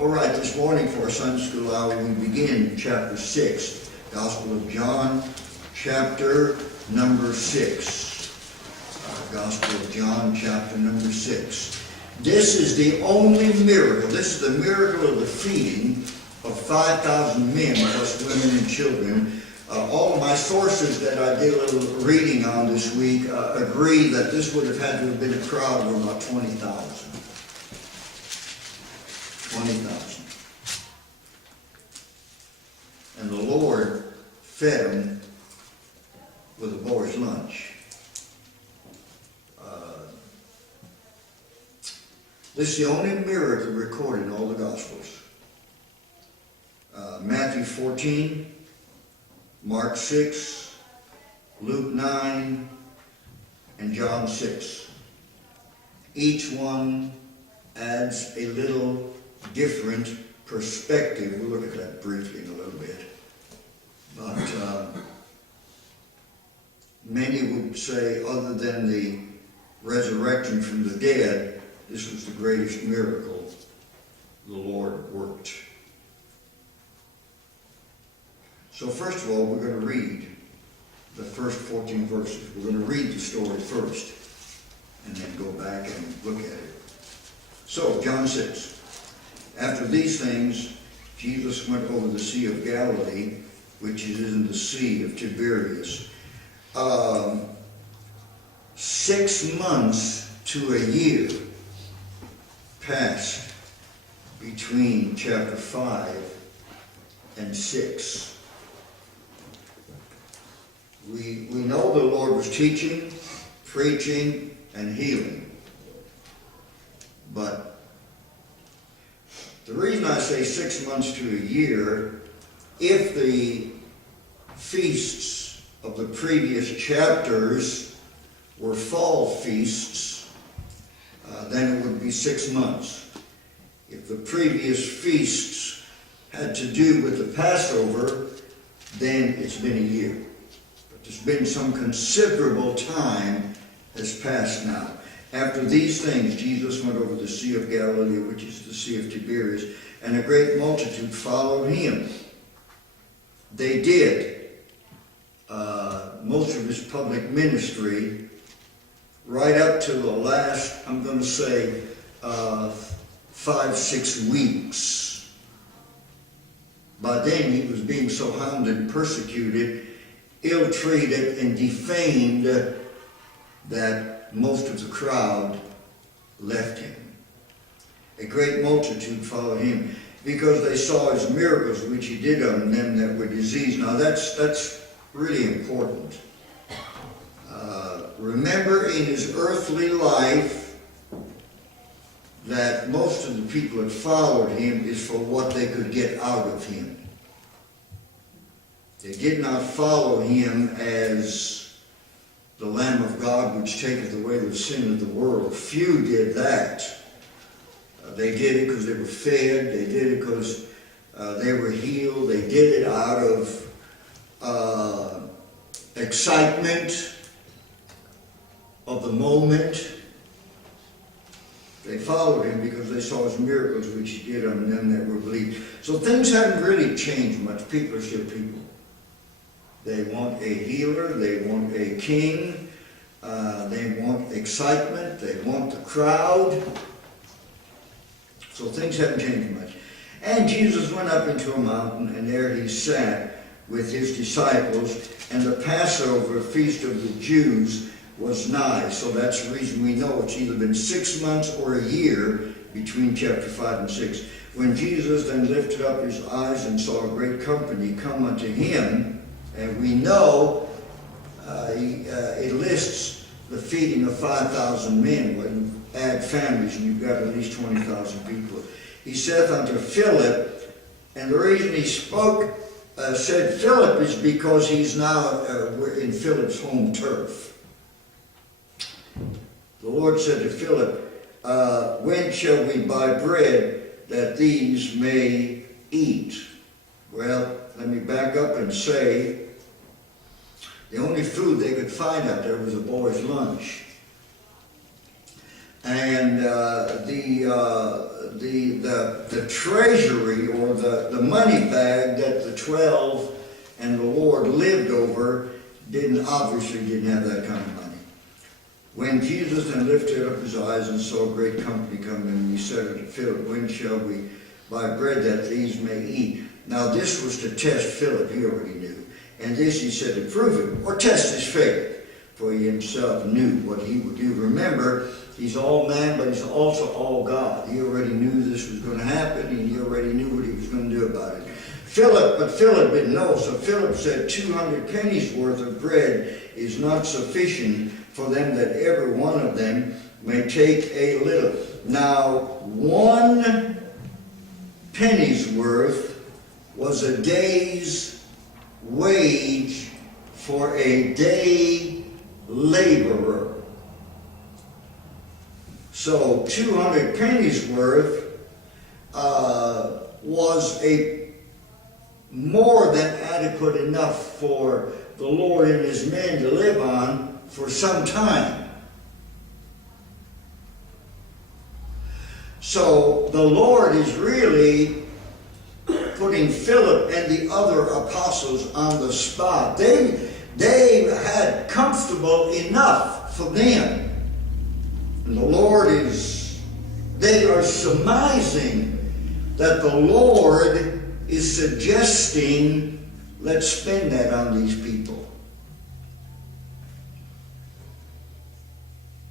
All right, this morning for our Sunday school hour, we begin chapter 6, Gospel of John, chapter number 6. Gospel of John, chapter number 6. This is the only miracle. This is the miracle of the feeding of 5,000 men, plus women and children. All of my sources that I did a little reading on this week agree that this would have had to have been a crowd of about 20,000. 20,000. And the Lord fed them with a boy's lunch. This is the only miracle recorded in all the Gospels. Matthew 14, Mark 6, Luke 9, and John 6. Each one adds a little different perspective. We'll look at that briefly in a little bit. But many would say, other than the resurrection from the dead, this was the greatest miracle the Lord worked. So first of all, we're going to read the first 14 verses. We're going to read the story first, and then go back and look at it. So, John 6. After these things, Jesus went over the Sea of Galilee, which is in the Sea of Tiberias. 6 months to a year passed between chapter 5 and 6. We know the Lord was teaching, preaching, and healing. But the reason I say 6 months to a year, if the feasts of the previous chapters were fall feasts, then it would be 6 months. If the previous feasts had to do with the Passover, then it's been a year. But there's been some considerable time has passed now. After these things, Jesus went over the Sea of Galilee, which is the Sea of Tiberias, and a great multitude followed him. They did most of his public ministry right up to the last, I'm going to say, 5-6 weeks. By then, he was being so hounded and persecuted, ill-treated, and defamed that most of the crowd left him. A great multitude followed him because they saw his miracles which he did on them that were diseased. Now that's really important. Remember in his earthly life that most of the people that followed him is for what they could get out of him. They did not follow him as the Lamb of God which taketh away the sin of the world. Few did that. They did it because they were fed. They did it because they were healed. They did it out of excitement of the moment. They followed him because they saw his miracles which he did on them that were believed. So things haven't really changed much. People are still people. They want a healer. They want a king. They want excitement. They want the crowd. So things haven't changed much. And Jesus went up into a mountain, and there he sat with his disciples, and the Passover feast of the Jews was nigh. So that's the reason we know it's either been 6 months or a year between chapter 5 and 6. When Jesus then lifted up his eyes and saw a great company come unto him, and we know it lists the feeding of 5,000 men. When you add families, and you've got at least 20,000 people. He saith unto Philip, and the reason he said Philip is because he's now in Philip's home turf. The Lord said to Philip, when shall we buy bread that these may eat? Well, let me back up and say, the only food they could find out there was a boy's lunch. and the treasury, or the money bag that the 12 and the Lord lived over obviously didn't have that kind of money. When Jesus then lifted up his eyes and saw a great company coming, he said unto Philip, when shall we buy bread that these may eat? Now this was to test Philip, he already knew. And this he said to prove him, or test his faith, for he himself knew what he would do. Remember, he's all man, but he's also all God. He already knew this was going to happen, and he already knew what he was going to do about it. But Philip didn't know, so Philip said 200 pennies worth of bread is not sufficient for them, that every one of them may take a little. Now, 1 penny's worth was a day's wage for a day laborer. So 200 pennies worth was more than adequate enough for the Lord and his men to live on for some time. So the Lord is really putting Philip and the other apostles on the spot. They had comfortable enough for them. And the Lord they are surmising that the Lord is suggesting, let's spend that on these people.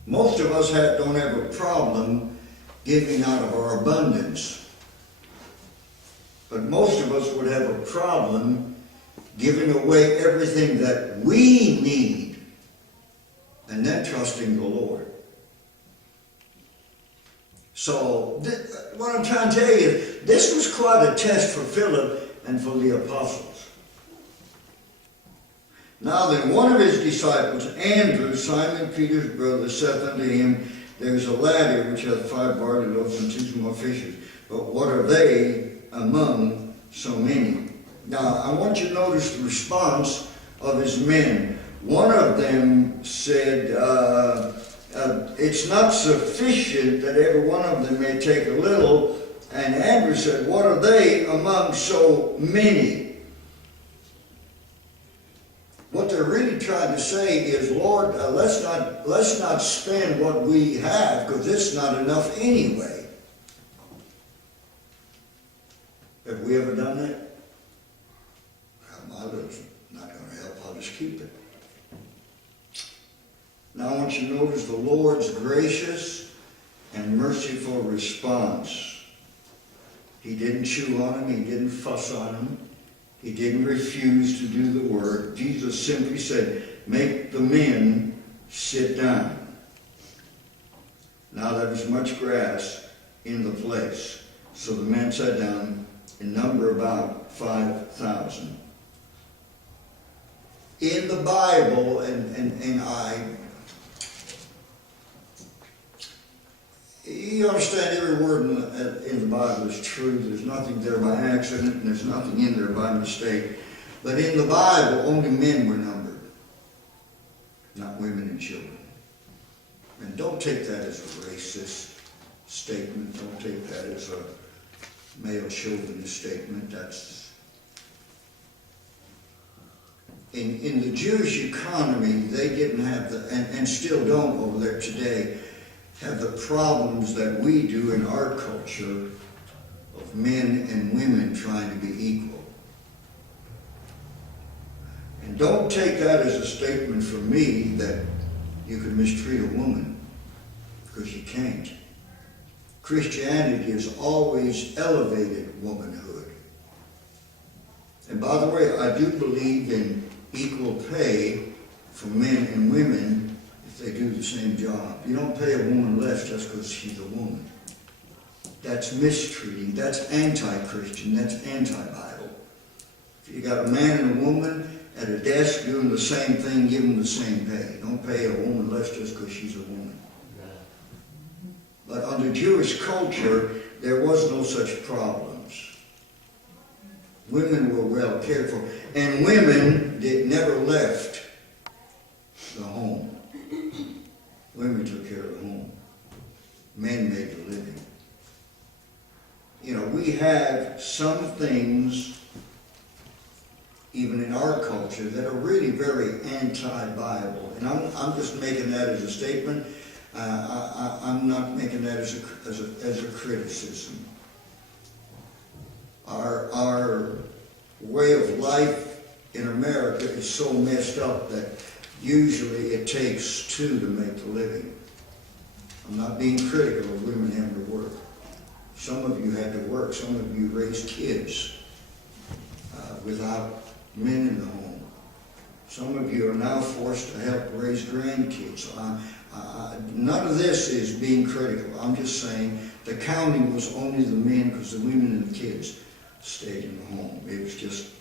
Most of us don't have a problem giving out of our abundance. But most of us would have a problem giving away everything that we need and then trusting the Lord. So, what I'm trying to tell you, this was quite a test for Philip and for the apostles. Now then, one of his disciples, Andrew, Simon Peter's brother, saith unto him, there is a ladder which hath 5 barley loaves and 2 small fishes, but what are they among so many? Now, I want you to notice the response of his men. One of them said, it's not sufficient that every one of them may take a little. And Andrew said, what are they among so many? What they're really trying to say is, Lord, let's not spend what we have, because it's not enough anyway. Have we ever done that? Well, my little's not going to help. I'll just keep it. Now I want you to notice the Lord's gracious and merciful response. He didn't chew on him. He didn't fuss on him. He didn't refuse to do the work. Jesus simply said, make the men sit down. Now there was much grass in the place. So the men sat down, in number about 5,000. In the Bible, you understand every word in the Bible is true. There's nothing there by accident, and there's nothing in there by mistake. But in the Bible, only men were numbered, not women and children. And don't take that as a racist statement. Don't take that as a male chauvinist statement. That's in the Jewish economy, they didn't have and still don't over there today, have the problems that we do in our culture of men and women trying to be equal. And don't take that as a statement from me that you can mistreat a woman, because you can't. Christianity has always elevated womanhood. And by the way, I do believe in equal pay for men and women if they do the same job. You don't pay a woman less just because she's a woman. That's mistreating. That's anti-Christian. That's anti-Bible. If you got a man and a woman at a desk doing the same thing, give them the same pay. Don't pay a woman less just because she's a woman. But under Jewish culture, there was no such problems. Women were well cared for. And women never left the home. Women took care of the home. men made a living. You know, we have some things, even in our culture, that are really very anti-Bible. And I'm just making that as a statement. I'm not making that as a criticism. Our way of life in America is so messed up that usually it takes two to make a living. I'm not being critical of women having to work. Some of you had to work. Some of you raised kids without men in the home. Some of you are now forced to help raise grandkids. None of this is being critical. I'm just saying the counting was only the men because the women and the kids stayed in the home. It was just,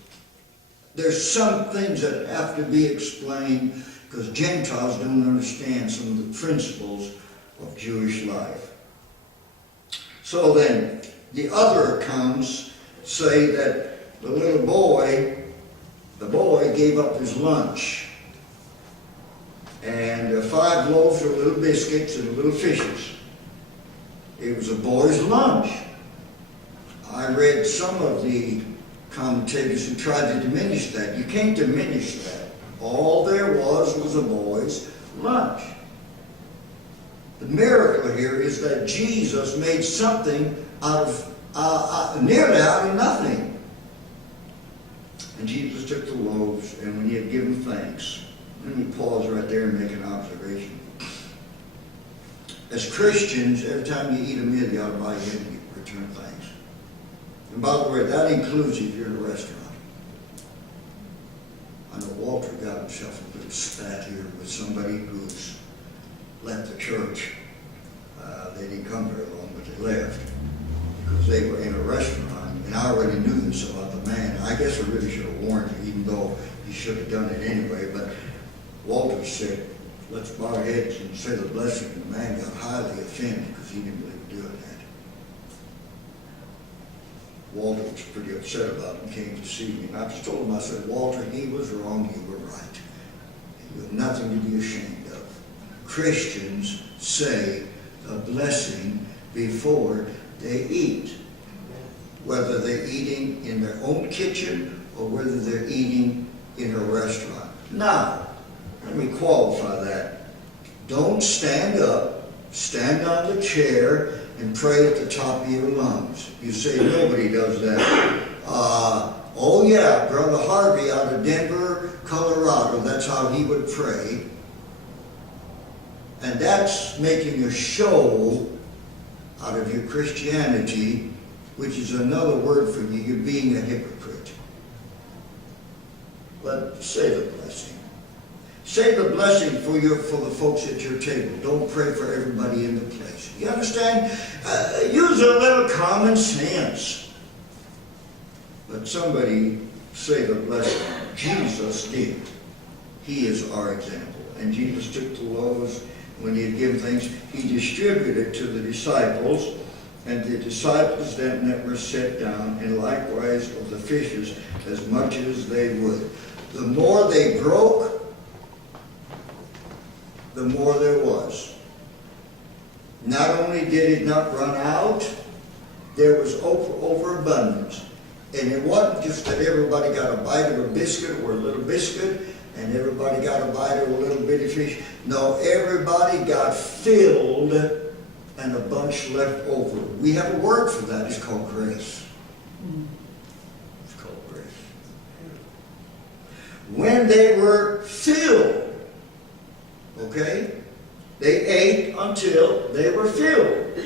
there's some things that have to be explained because Gentiles don't understand some of the principles of Jewish life. So then, the other accounts say that the boy gave up his lunch. And 5 loaves of little biscuits and little fishes. It was a boy's lunch. I read some of the commentators who tried to diminish that. You can't diminish that. All there was a boy's lunch. The miracle here is that Jesus made something out of, nearly out of nothing. And Jesus took the loaves, and when he had given thanks, let me pause right there and make an observation. As Christians, every time you eat a meal, you ought to bow your head and return thanks. And by the way, that includes if you're in a restaurant. I know Walter got himself a little spat here with somebody who's left the church. They didn't come very long, but they left because they were in a restaurant. And I already knew this about the man. I guess I really should have warned you, even though he should have done it anyway. But Walter said, let's bow our heads and say the blessing. And the man got highly offended because he didn't believe in doing that. Walter was pretty upset about it and came to see me. And I just told him, I said, Walter, he was wrong, you were right. You have nothing to be ashamed of. Christians say a blessing before they eat. Whether they're eating in their own kitchen or whether they're eating in a restaurant. Now, let me qualify that. Don't stand up, stand on the chair, and pray at the top of your lungs. You say nobody does that. Oh yeah, Brother Harvey out of Denver, Colorado, that's how he would pray. And that's making a show out of your Christianity, which is another word for you. You're being a hypocrite. But say the blessing. Say the blessing for the folks at your table. Don't pray for everybody in the place. You understand? Use a little common sense. But somebody say the blessing. Jesus did. He is our example. And Jesus took the loaves. When he had given thanks, he distributed it to the disciples, and the disciples then that were set down, and likewise of the fishes, as much as they would. The more they broke, the more there was. Not only did it not run out, there was overabundance. And it wasn't just that everybody got a bite of a biscuit or a little biscuit, and everybody got a bite of a little bitty fish. No, everybody got filled and a bunch left over. We have a word for that. It's called grace. It's called grace. When they were filled, okay, they ate until they were filled.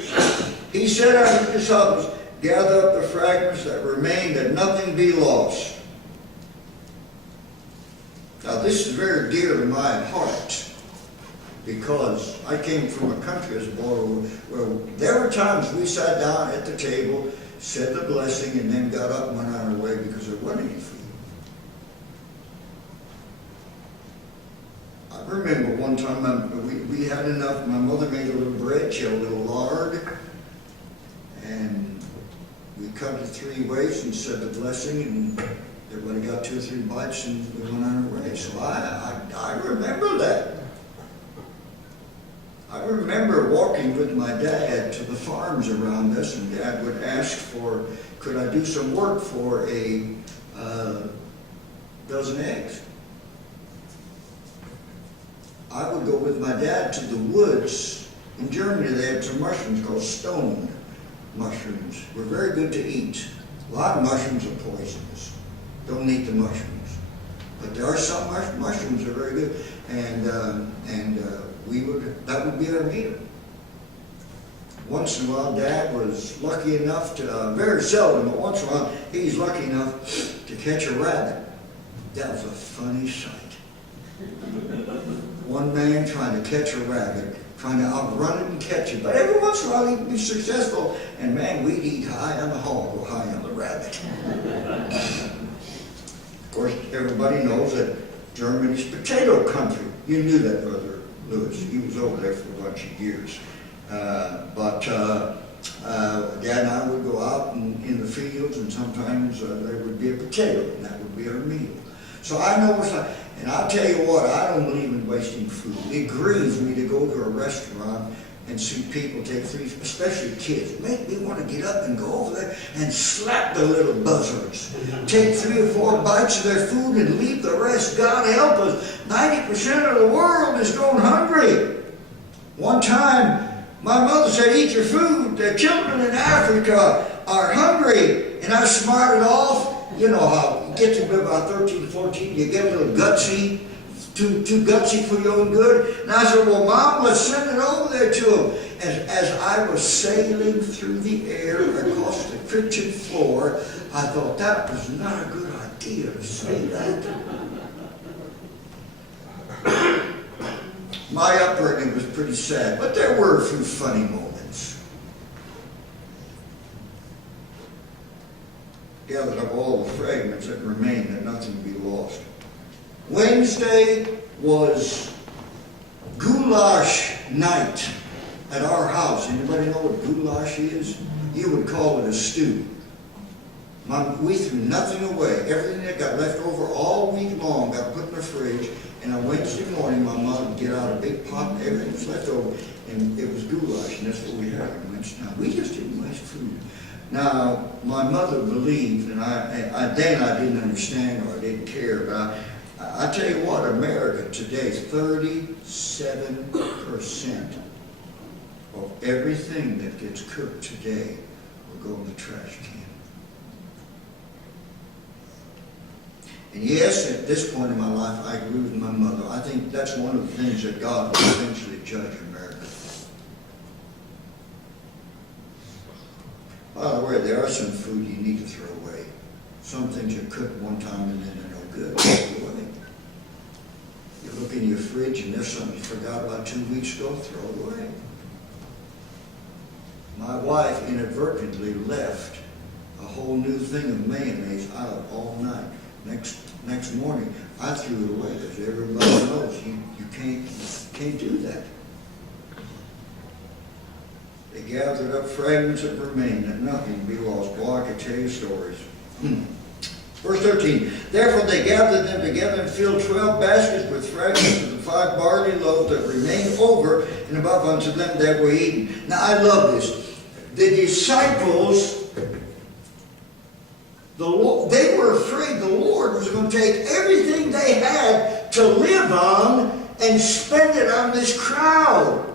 He said unto his disciples, gather up the fragments that remain, that nothing be lost. Now this is very dear to my heart, because I came from a country as a boy where there were times we sat down at the table, said the blessing, and then got up and went on our way because there wasn't any food. I remember one time we had enough. My mother made a little bread, she had a little lard, and we cut it 3 ways and said the blessing, and everybody got 2 or 3 bites, and we went on our way. So I remember that. I I remember walking with my dad to the farms around us, and Dad would ask for, could I do some work for a dozen eggs? I would go with my dad to the woods. In Germany, they had some mushrooms called stone mushrooms. Were very good to eat. A lot of mushrooms are poisonous. Don't eat the mushrooms. But there are some mushrooms that are very good. That would be our meal. Once in a while, Dad was lucky enough to, very seldom, but once in a while, he's lucky enough to catch a rabbit. That was a funny sight. One man trying to catch a rabbit, trying to outrun it and catch it. But every once in a while, he'd be successful. And man, we'd eat high on the hog or high on the rabbit. Of course, everybody knows that Germany's potato country. You knew that, Brother Lewis. He was over there for a bunch of years. Dad and I would go out in the fields, and sometimes there would be a potato, and that would be our meal. So I know what's like, and I'll tell you what, I don't believe in wasting food. It grieves me to go to a restaurant and see people take three, especially kids, make me want to get up and go over there and slap the little buzzards. Take 3 or 4 bites of their food and leave the rest. God help us. 90% of the world is going hungry. One time, my mother said, eat your food. The children in Africa are hungry. And I smarted off. You know how you get to about 13, 14, you get a little gutsy. Too gutsy for your own good. And I said, well, Mom, let's send it over there to him. As I was sailing through the air across the kitchen floor, I thought that was not a good idea to say that. My upbringing was pretty sad, but there were a few funny moments. Gathered up all the fragments that remain, that nothing be lost. Wednesday was goulash night at our house. Anybody know what goulash is? You would call it a stew. We threw nothing away. Everything that got left over all week long got put in the fridge. And on Wednesday morning, my mom would get out a big pot, everything was left over, and it was goulash, and that's what we had on Wednesday night. We just didn't waste food. Now, my mother believed, and then I didn't understand or I didn't care, but I tell you what, America today, 37% of everything that gets cooked today will go in the trash can. And yes, at this point in my life, I agree with my mother. I think that's one of the things that God will eventually judge America. By the way, there are some food you need to throw away. Some things are cooked one time and then they're no good. Throw away. You look in your fridge and there's something you forgot about 2 weeks ago, throw it away. My wife inadvertently left a whole new thing of mayonnaise out all night. Next morning, I threw it away because everybody knows you can't do that. They gathered up fragments that remained, that nothing be lost. Boy, I could tell you stories. Verse 13, therefore they gathered them together and filled 12 baskets with fragments of the 5 barley loaves that remained over and above unto them that were eaten. Now I love this. The disciples, they were afraid the Lord was going to take everything they had to live on and spend it on this crowd.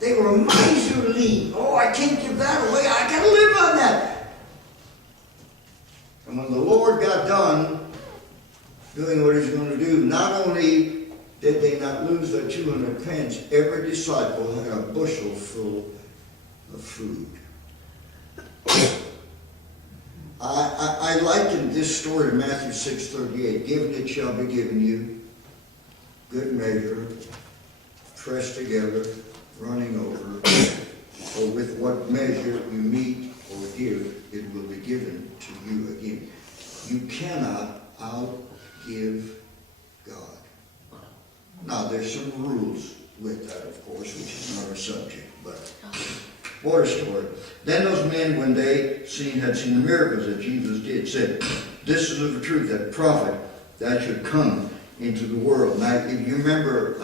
They were miserly. Oh, I can't give that away. I got to live on that. And when the Lord got done doing what He's going to do, not only did they not lose their 200 pence, every disciple had a bushel full of food. I liken this story to Matthew 6:38. Given it shall be given you, good measure, pressed together, running over, or with what measure you meet or give, it will be given to you again. You cannot outgive God. Now, there's some rules with that, of course, which is not our subject, but what a story. Then those men, when they had seen the miracles that Jesus did, said, this is of the truth, that prophet that should come into the world. Now, if you remember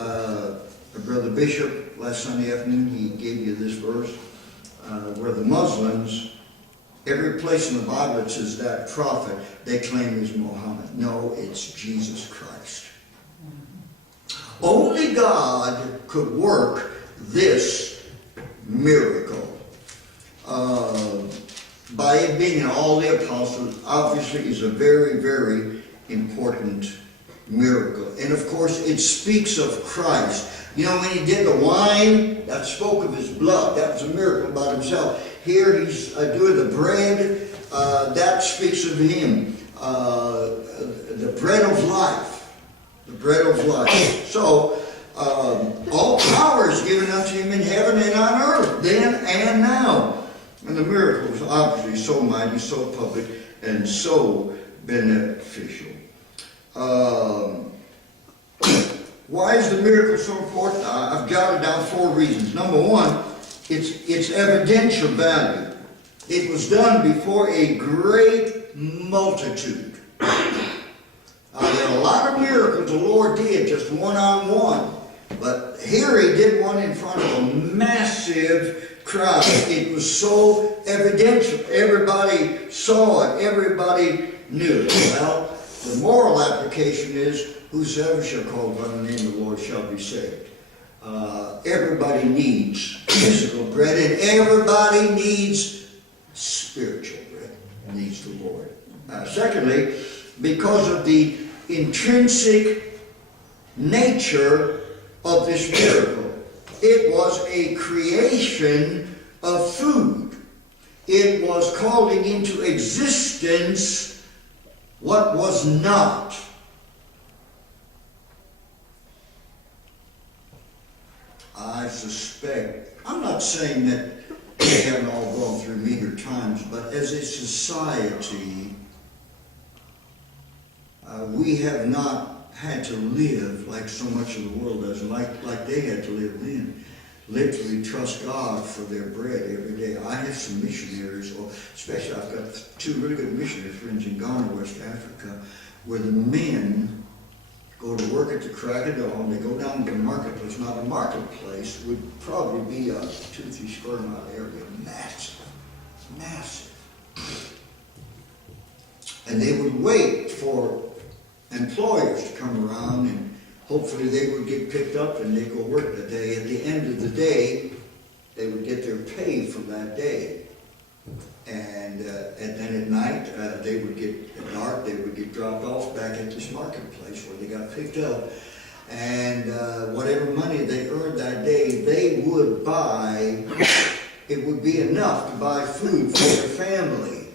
Brother Bishop, last Sunday afternoon, he gave you this verse, where the Muslims, every place in the Bible it says that prophet, they claim is Muhammad. No, it's Jesus Christ. Only God could work this miracle. By it being in all the apostles, obviously is a very, very important miracle. And of course, it speaks of Christ. You know, when he did the wine, that spoke of his blood. That was a miracle about himself. Here he's doing the bread. That speaks of him. The bread of life. The bread of life. So, all power is given unto him in heaven and on earth, then and now. And the miracle was obviously so mighty, so public, and so beneficial. Why is the miracle so important? I've jotted down 4 reasons. Number 1, it's evidential value. It was done before a great multitude. There are a lot of miracles the Lord did just one-on-one. But here he did one in front of a massive crowd. It was so evidential. Everybody saw it. Everybody knew it. Well, the moral application is, whosoever shall call upon the name of the Lord shall be saved. Everybody needs physical bread, and everybody needs spiritual bread. Needs the Lord. Secondly, because of the intrinsic nature of this miracle, it was a creation of food. It was calling into existence what was not. I suspect, I'm not saying that we haven't all gone through meager times, but as a society, we have not had to live like so much of the world does, like they had to live then. Literally trust God for their bread every day. I have some missionaries, or especially I've got 2 really good missionary friends in Ghana, West Africa, where the men go to work at the crack of dawn. They go down to the marketplace. Now, the marketplace would probably be a 2-3 square mile area. Massive. Massive. And they would wait for employers to come around, and hopefully they would get picked up and they'd go work the day. At the end of the day, they would get their pay from that day. And then at night, they would get, at dark, they would get dropped off back at this marketplace where they got picked up. And whatever money they earned that day, they would buy, it would be enough to buy food for their family.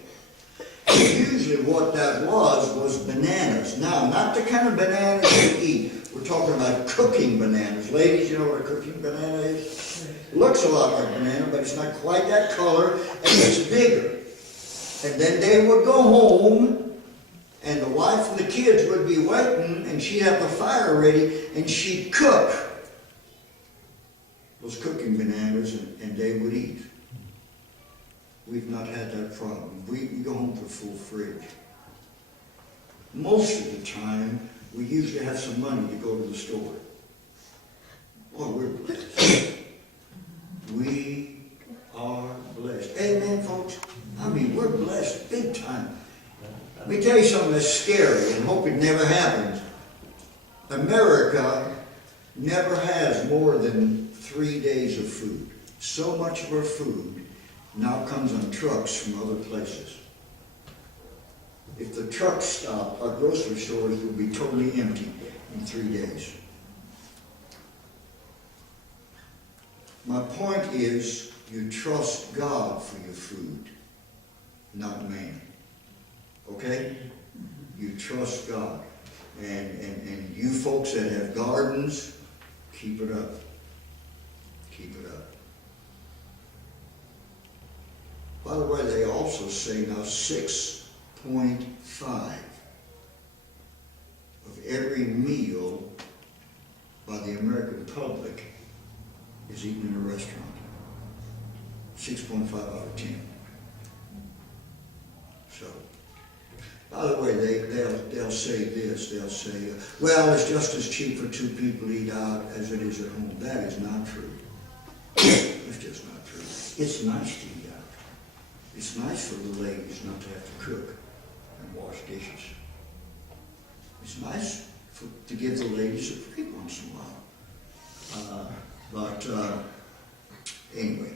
And usually what that was bananas. Now, not the kind of bananas you eat. We're talking about cooking bananas. Ladies, you know what a cooking banana is? It looks a lot like banana, but it's not quite that color, and it's bigger. And then they would go home, and the wife and the kids would be waiting, and she'd have the fire ready, and she'd cook those cooking bananas, and they would eat. We've not had that problem. We go home to a full fridge. Most of the time, we usually have some money to go to the store. Boy, we're blessed. We are blessed. Amen, folks? I mean, we're blessed big time. Let me tell you something that's scary and hope it never happens. America never has more than 3 days of food. So much of our food now comes on trucks from other places. If the trucks stop, our grocery stores will be totally empty in 3 days. My point is, you trust God for your food, not man. Okay? You trust God. And you folks that have gardens, keep it up. Keep it up. By the way, they also say now 6.5 of every meal by the American public is eaten in a restaurant. 6.5 out of 10. So, By the way, they'll say this. They'll say, well, it's just as cheap for two people to eat out as it is at home. That is not true. It's just not true. It's nice to eat out. It's nice for the ladies not to have to cook and wash dishes. It's nice to give the ladies a break once in a while. Anyway.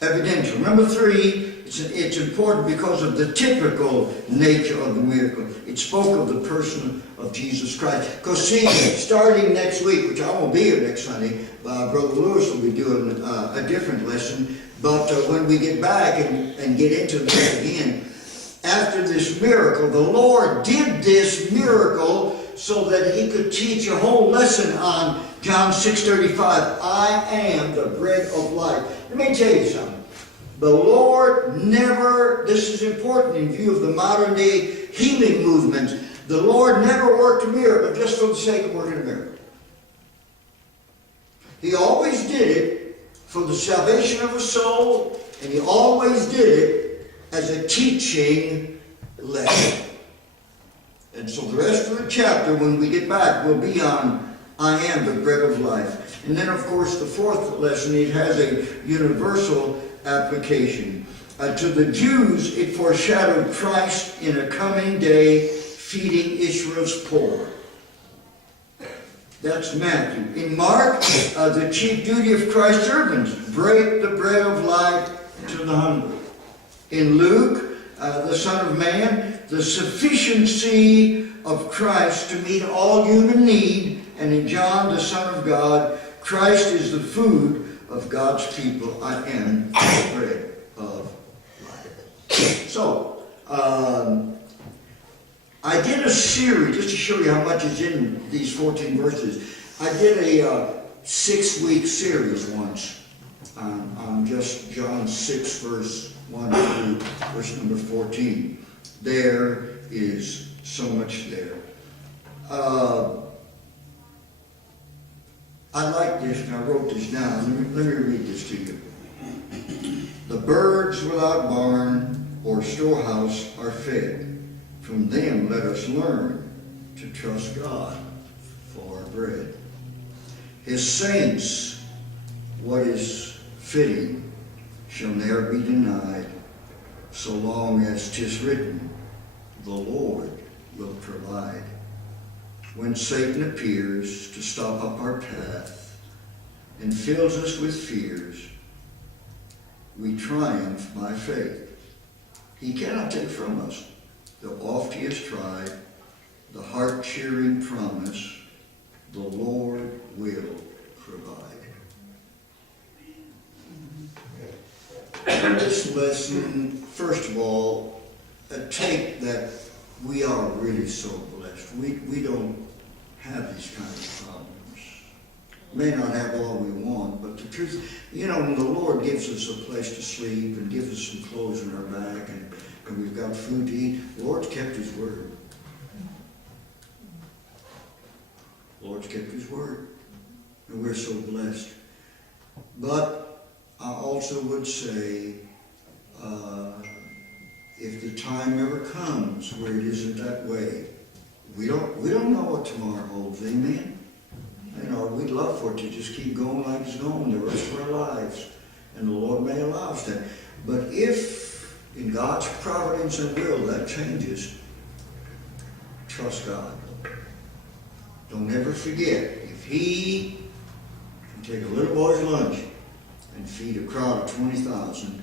Evidential. Number 3, it's important because of the typical nature of the miracle. It spoke of the person of Jesus Christ. Because see, starting next week, which I won't be here next Sunday, Brother Lewis will be doing a different lesson. But when we get back and get into this again, after this miracle, the Lord did this miracle so that he could teach a whole lesson on John 6:35. I am the bread of life. Let me tell you something. The Lord never, this is important in view of the modern day healing movement, the Lord never worked a miracle just for the sake of working a miracle. He always did it for the salvation of a soul, and he always did it as a teaching lesson. And so the rest of the chapter, when we get back, will be on I am the bread of life. And then, of course, the 4th lesson, it has a universal application. To the Jews, it foreshadowed Christ in a coming day feeding Israel's poor. That's Matthew. In Mark, the chief duty of Christ's servants, break the bread of life to the hungry. In Luke, the Son of Man, the sufficiency of Christ to meet all human need. And in John, the Son of God, Christ is the food of God's people. I am the bread of life. So, I did a series, just to show you how much is in these 14 verses. I did a 6-week series once on just John 6, verse 1 through verse number 14. There is so much there. I like this, and I wrote this down. Let me read this to you. The birds without barn or storehouse are fed. From them let us learn to trust God for our bread. His saints, what is fitting, shall ne'er be denied, so long as 'tis written, the Lord will provide. When Satan appears to stop up our path and fills us with fears, we triumph by faith. He cannot take from us, though oft he has tried, the heart-cheering promise, the Lord will provide. This lesson, first of all, take that we are really so blessed. We don't have these kind of problems. May not have all we want, but the truth, when the Lord gives us a place to sleep and gives us some clothes on our back and we've got food to eat, the Lord's kept his word. The Lord's kept his word. And we're so blessed. But I also would say, if the time ever comes where it isn't that way, we don't know what tomorrow holds. Amen? We'd love for it to just keep going like it's going the rest of our lives. And the Lord may allow us that. But if in God's providence and will that changes, trust God. Don't ever forget, if he can take a little boy's lunch and feed a crowd of 20,000,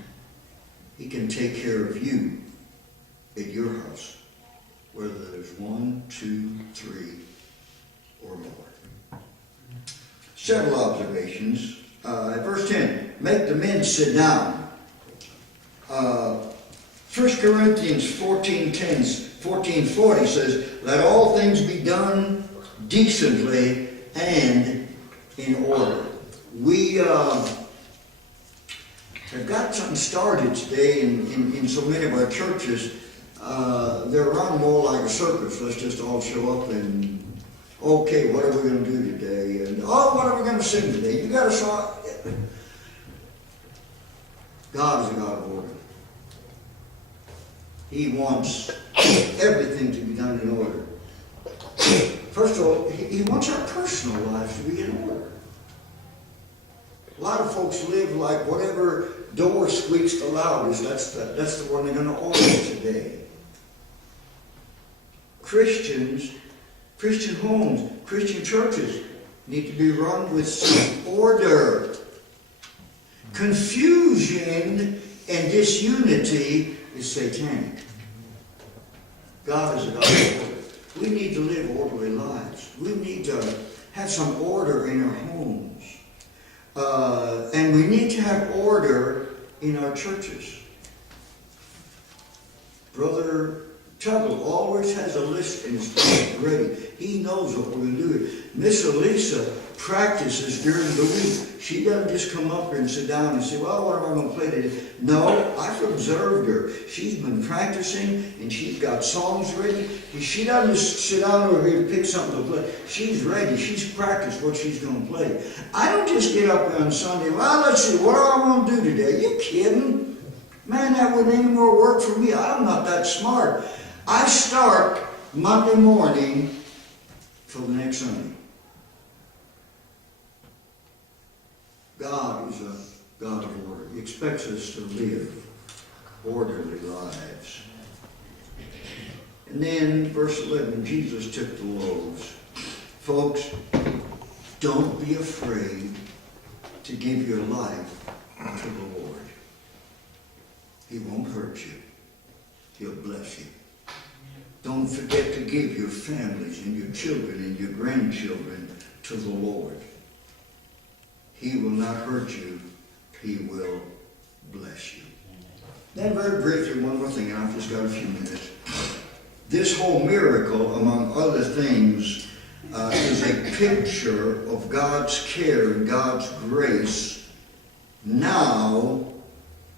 he can take care of you at your house, whether there's 1, 2, 3, or more. Several observations. At verse 10, make the men sit down. 1 Corinthians 14:40 says, let all things be done decently and in order. We have got something started today in so many of our churches. They're run more like a circus. Let's just all show up and, okay, what are we going to do today? And, what are we going to sing today? You got a song. God is a God of order. He wants everything to be done in order. First of all, He wants our personal lives to be in order. A lot of folks live like whatever door squeaks the loudest, that's the one they're going to order today. Christians, Christian homes, Christian churches need to be run with some order. Confusion and disunity is satanic. God is a God of order. We need to live orderly lives. We need to have some order in our homes. And we need to have order in our churches. Brother Tuggle always has a list in his pocket ready. He knows what we're going to do. Miss Elisa practices during the week. She doesn't just come up here and sit down and say, well, what am I going to play today? No, I've observed her. She's been practicing and she's got songs ready. She doesn't just sit down over here to pick something to play. She's ready. She's practiced what she's going to play. I don't just get up on Sunday, well, let's see, what am I going to do today? Are you kidding? Man, that wouldn't any more work for me. I'm not that smart. I start Monday morning for the next Sunday. God is a God of order. He expects us to live orderly lives. And then, verse 11, Jesus took the loaves. Folks, don't be afraid to give your life to the Lord. He won't hurt you. He'll bless you. Don't forget to give your families and your children and your grandchildren to the Lord. He will not hurt you. He will bless you. Then very briefly, one more thing, and I've just got a few minutes. This whole miracle, among other things, is a picture of God's care and God's grace now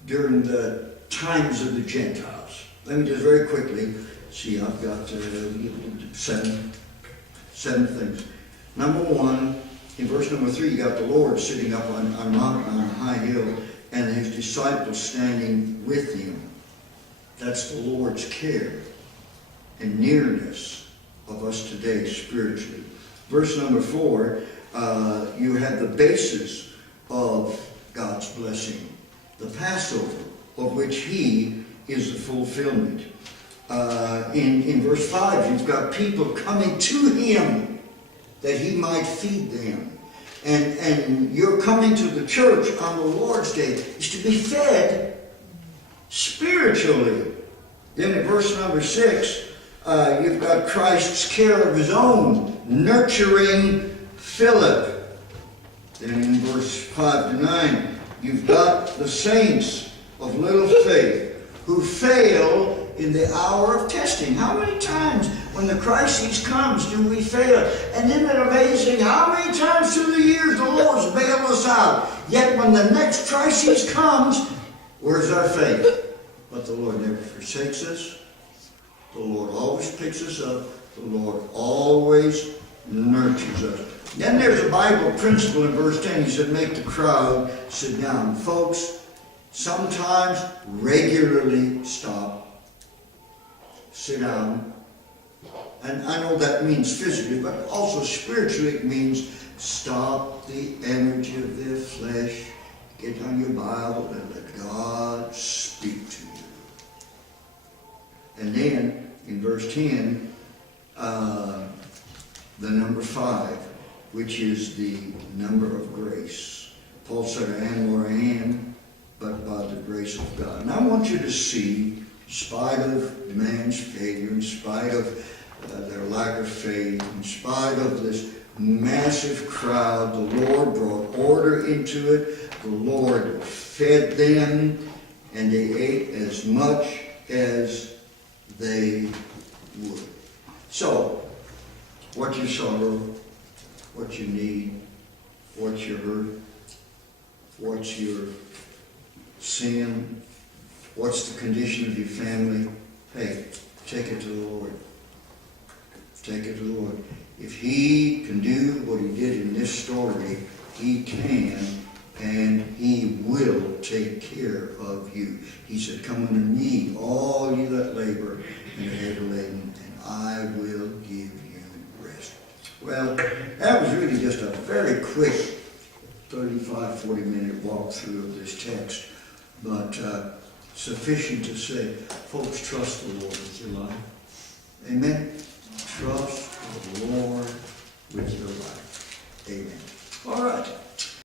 during the times of the Gentiles. Let me just very quickly see, I've got seven things. Number one, in verse number 3, you got the Lord sitting up on a mountain on a high hill, and his disciples standing with him. That's the Lord's care and nearness of us today spiritually. Verse number 4, you have the basis of God's blessing, the Passover, of which he is the fulfillment. In verse 5, you've got people coming to him that he might feed them. And you're coming to the church on the Lord's Day is to be fed spiritually. Then in verse number 6, you've got Christ's care of his own, nurturing Philip. Then in verse 5 to 9, you've got the saints of little faith who fail in the hour of testing. How many times when the crisis comes do we fail? And isn't it amazing how many times through the years the Lord's bailed us out? Yet when the next crisis comes, where's our faith? But the Lord never forsakes us. The Lord always picks us up. The Lord always nurtures us. Then there's a Bible principle in verse 10. He said, make the crowd sit down. Folks, sometimes regularly stop, sit down. And I know that means physically, but also spiritually it means stop the energy of the flesh. Get on your Bible and let God speak to you. And then in verse 10, the number 5, which is the number of grace. Paul said, I am where I am, but by the grace of God. And I want you to see, in spite of man's failure, in spite of their lack of faith, in spite of this massive crowd, the Lord brought order into it. The Lord fed them, and they ate as much as they would. So, what's your sorrow? What you need? What's your hurt? What's your sin? What's the condition of your family? Hey, take it to the Lord. Take it to the Lord. If he can do what he did in this story, he can and he will take care of you. He said, come unto me, all you that labor and are heavy laden, and I will give you rest. Well, that was really just a very quick 35, 40-minute walkthrough of this text, but sufficient to say, folks, trust the Lord with your life. Amen? Trust the Lord with your life. Amen.